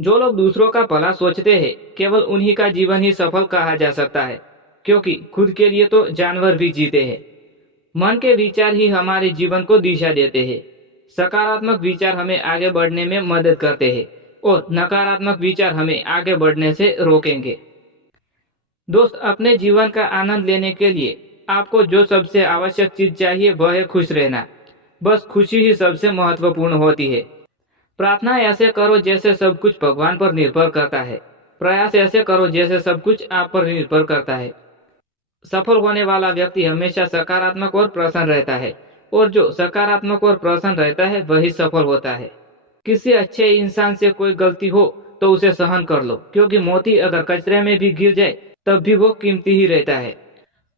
जो लोग दूसरों का भला सोचते हैं, केवल उन्हीं का जीवन ही सफल कहा जा सकता है, क्योंकि खुद के लिए तो जानवर भी जीते हैं। मन के विचार ही हमारे जीवन को दिशा देते हैं। सकारात्मक विचार हमें आगे बढ़ने में मदद करते हैं और नकारात्मक विचार हमें आगे बढ़ने से रोकेंगे। दोस्त, अपने जीवन का आनंद लेने के लिए आपको जो सबसे आवश्यक चीज चाहिए वह है खुश रहना। बस खुशी ही सबसे महत्वपूर्ण होती है। प्रार्थना ऐसे करो जैसे सब कुछ भगवान पर निर्भर करता है। प्रयास ऐसे करो जैसे सब कुछ आप पर निर्भर करता है। सफल होने वाला व्यक्ति हमेशा सकारात्मक और प्रसन्न रहता है, और जो सकारात्मक और प्रसन्न रहता है वही सफल होता है। किसी अच्छे इंसान से कोई गलती हो तो उसे सहन कर लो, क्योंकि मोती अगर कचरे में भी गिर जाए तब भी वो कीमती ही रहता है।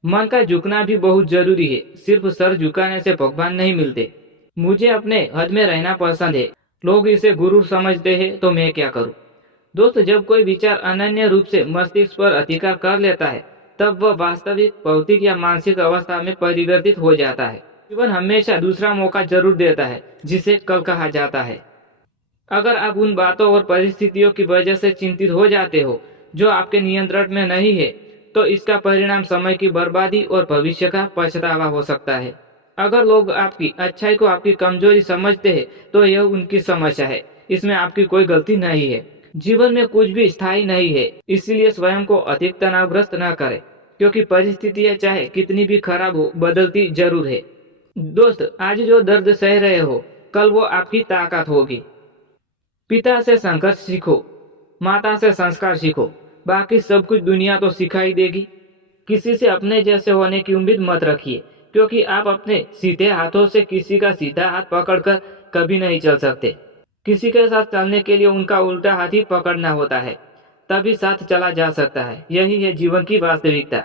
मन का झुकना भी बहुत जरूरी है। सिर्फ सर झुकाने से भगवान नहीं मिलते। मुझे अपने हद में रहना पसंद है। लोग इसे गुरूर समझते हैं तो मैं क्या करूं। दोस्त, जब कोई विचार अनन्य रूप से मस्तिष्क पर अधिकार कर लेता है, तब वह वास्तविक भौतिक या मानसिक अवस्था में परिवर्तित हो जाता है। जीवन हमेशा दूसरा मौका जरूर देता है, जिसे कल कहा जाता है। अगर आप उन बातों और परिस्थितियों की वजह से चिंतित हो जाते हो जो आपके नियंत्रण में नहीं है, तो इसका परिणाम समय की बर्बादी और भविष्य का पछतावा हो सकता है। अगर लोग आपकी अच्छाई को आपकी कमजोरी समझते हैं, तो यह उनकी समस्या है। इसमें आपकी कोई गलती नहीं है। जीवन में कुछ भी स्थायी नहीं है, इसलिए स्वयं को अधिक तनावग्रस्त न करें, क्योंकि परिस्थितियां चाहे कितनी भी खराब हो, बदलती जरूर है। दोस्त, आज जो दर्द सह रहे हो, कल वो आपकी ताकत होगी। पिता से संघर्ष सीखो, माता से संस्कार सीखो, बाकी सब कुछ दुनिया तो सिखाई देगी। किसी से अपने जैसे होने की उम्मीद मत रखिए, क्योंकि आप अपने सीधे हाथों से किसी का सीधा हाथ पकड़कर कभी नहीं चल सकते। किसी के साथ चलने के लिए उनका उल्टा हाथ ही पकड़ना होता है, तभी साथ चला जा सकता है। यही है जीवन की वास्तविकता।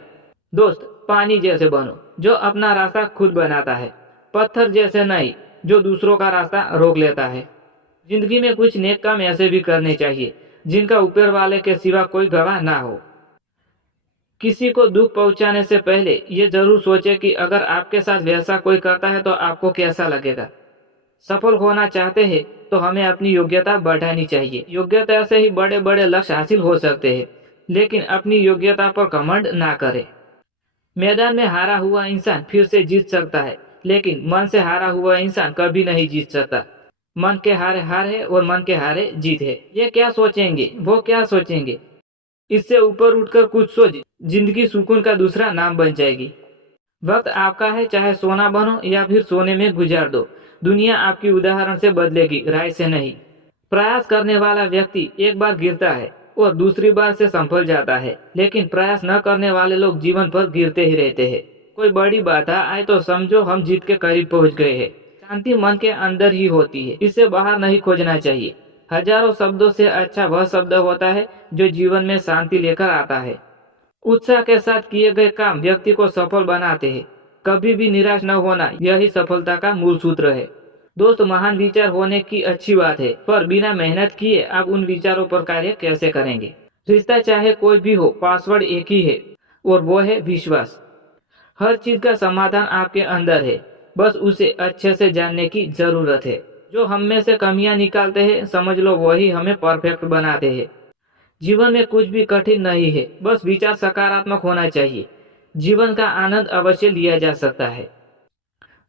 दोस्त, पानी जैसे बनो जो अपना रास्ता खुद बनाता है, पत्थर जैसे नहीं जो दूसरों का रास्ता रोक लेता है। जिंदगी में कुछ नेक काम ऐसे भी करने चाहिए जिनका ऊपर वाले के सिवा कोई गवाह ना हो। किसी को दुख पहुंचाने से पहले ये जरूर सोचे कि अगर आपके साथ वैसा कोई करता है तो आपको कैसा लगेगा। सफल होना चाहते हैं तो हमें अपनी योग्यता बढ़ानी चाहिए। योग्यता से ही बड़े बड़े लक्ष्य हासिल हो सकते हैं, लेकिन अपनी योग्यता पर घमंड ना करें। मैदान में हारा हुआ इंसान फिर से जीत सकता है, लेकिन मन से हारा हुआ इंसान कभी नहीं जीत सकता। मन के हारे हार है और मन के हारे जीत है। ये क्या सोचेंगे, वो क्या सोचेंगे, इससे ऊपर उठकर कुछ सोच। जिंदगी सुकून का दूसरा नाम बन जाएगी। वक्त आपका है, चाहे सोना बनो या फिर सोने में गुजार दो। दुनिया आपकी उदाहरण से बदलेगी, राय से नहीं। प्रयास करने वाला व्यक्ति एक बार गिरता है और दूसरी बार से संभल जाता है, लेकिन प्रयास न करने वाले लोग जीवन भर गिरते ही रहते हैं। कोई बड़ी बाधा आए तो समझो हम जीत के करीब पहुंच गए हैं। शांति मन के अंदर ही होती है, इसे बाहर नहीं खोजना चाहिए। हजारों शब्दों से अच्छा वह शब्द होता है जो जीवन में शांति लेकर आता है। उत्साह के साथ किए गए काम व्यक्ति को सफल बनाते हैं। कभी भी निराश न होना, यही सफलता का मूल सूत्र है। दोस्त, महान विचार होने की अच्छी बात है, पर बिना मेहनत किए आप उन विचारों पर कार्य कैसे करेंगे। रिश्ता चाहे कोई भी हो, पासवर्ड एक ही है, और वो है विश्वास। हर चीज का समाधान आपके अंदर है, बस उसे अच्छे से जानने की जरूरत है। जो हम में से कमियां निकालते हैं, समझ लो वही हमें परफेक्ट बनाते हैं। जीवन में कुछ भी कठिन नहीं है, बस विचार सकारात्मक होना चाहिए। जीवन का आनंद अवश्य लिया जा सकता है।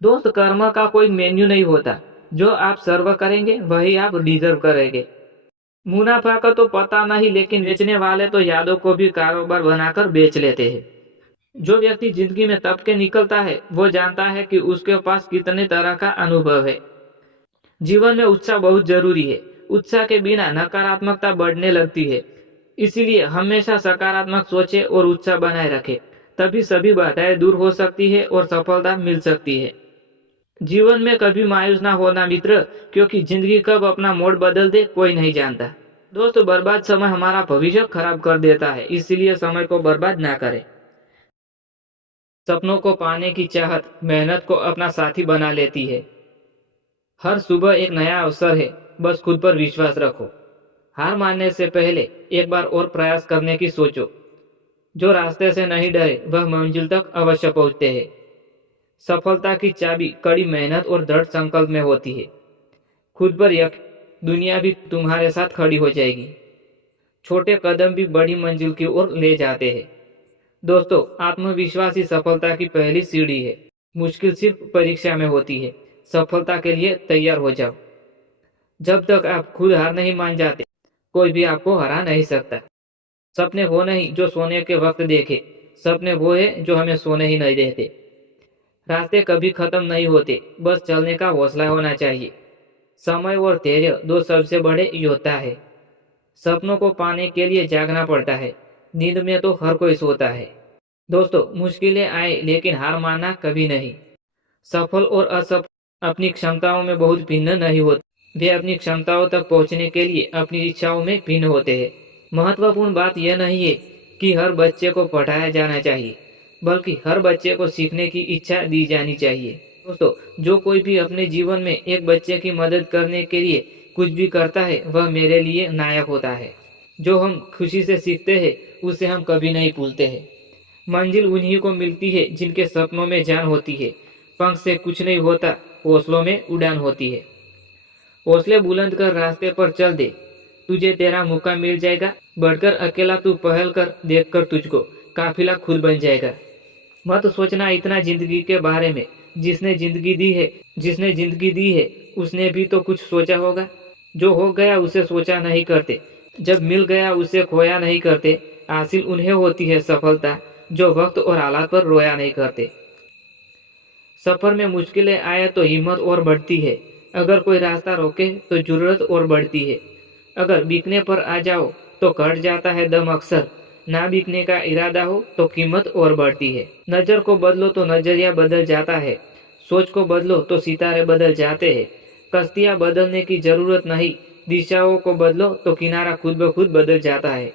दोस्त, कर्म का कोई मेन्यू नहीं होता। जो आप सर्व करेंगे वही आप डिजर्व करेंगे। मुनाफा का तो पता नहीं, लेकिन बेचने वाले तो यादों को भी कारोबार बनाकर बेच लेते हैं। जो व्यक्ति जिंदगी में तब के निकलता है, वो जानता है कि उसके पास कितने तरह का अनुभव है। जीवन में उत्साह बहुत जरूरी है। उत्साह के बिना नकारात्मकता बढ़ने लगती है। इसीलिए हमेशा सकारात्मक सोचे और उत्साह बनाए रखे, तभी सभी बाधाएं दूर हो सकती है और सफलता मिल सकती है। जीवन में कभी मायूस ना होना मित्र, क्योंकि जिंदगी कब अपना मोड़ बदल दे कोई नहीं जानता। दोस्तों, बर्बाद समय हमारा भविष्य खराब कर देता है, इसीलिए समय को बर्बाद ना करें। सपनों को पाने की चाहत मेहनत को अपना साथी बना लेती है। हर सुबह एक नया अवसर है, बस खुद पर विश्वास रखो। हार मानने से पहले एक बार और प्रयास करने की सोचो। जो रास्ते से नहीं डरे वह मंजिल तक अवश्य पहुंचते हैं। सफलता की चाबी कड़ी मेहनत और दृढ़ संकल्प में होती है। खुद पर यकीन, दुनिया भी तुम्हारे साथ खड़ी हो जाएगी। छोटे कदम भी बड़ी मंजिल की ओर ले जाते हैं। दोस्तों, आत्मविश्वास ही सफलता की पहली सीढ़ी है। मुश्किल सिर्फ परीक्षा में होती है। सफलता के लिए तैयार हो जाओ। जब तक आप खुद हार नहीं मान जाते, कोई भी आपको हरा नहीं सकता। सपने वो नहीं जो सोने के वक्त देखे, सपने वो है जो हमें सोने ही नहीं देते। रास्ते कभी खत्म नहीं होते, बस चलने का हौसला होना चाहिए। समय और धैर्य दो सबसे बड़े योद्धा है। सपनों को पाने के लिए जागना पड़ता है, नींद में तो हर कोई सोता है। दोस्तों, मुश्किलें आए लेकिन हार मानना कभी नहीं। सफल और असफल अपनी क्षमताओं में बहुत भिन्न नहीं होते। वे अपनी क्षमताओं तक पहुंचने के लिए अपनी इच्छाओं में भिन्न होते हैं। महत्वपूर्ण बात यह नहीं है कि हर बच्चे को पढ़ाया जाना चाहिए, बल्कि हर बच्चे को सीखने की इच्छा दी जानी चाहिए। दोस्तों, जो कोई भी अपने जीवन में एक बच्चे की मदद करने के लिए कुछ भी करता है, वह मेरे लिए नायक होता है। जो हम खुशी से सीखते हैं, उसे हम कभी नहीं भूलते हैं। मंजिल उन्हीं को मिलती है जिनके सपनों में जान होती है। पंख से कुछ नहीं होता, हौसलों में उड़ान होती है। हौसले बुलंद कर रास्ते पर चल दे, तुझे तेरा मौका मिल जाएगा। बढ़कर अकेला तू पहल कर, देखकर तुझको काफिला खुद बन जाएगा। मत सोचना इतना जिंदगी के बारे में। जिसने जिंदगी दी है उसने भी तो कुछ सोचा होगा। जो हो गया उसे सोचा नहीं करते, जब मिल गया उसे खोया नहीं करते। हासिल उन्हें होती है सफलता जो वक्त और हालात पर रोया नहीं करते। सफर में मुश्किलें आए तो हिम्मत और बढ़ती है। अगर कोई रास्ता रोके तो जरूरत और बढ़ती है। अगर बिकने पर आ जाओ तो घट जाता है दम अक्सर। ना बिकने का इरादा हो तो कीमत और बढ़ती है। नजर को बदलो तो नजरिया बदल जाता है। सोच को बदलो तो सितारे बदल जाते हैं। कश्तियां बदलने की जरूरत नहीं, दिशाओं को बदलो तो किनारा खुद ब खुद बदल जाता है।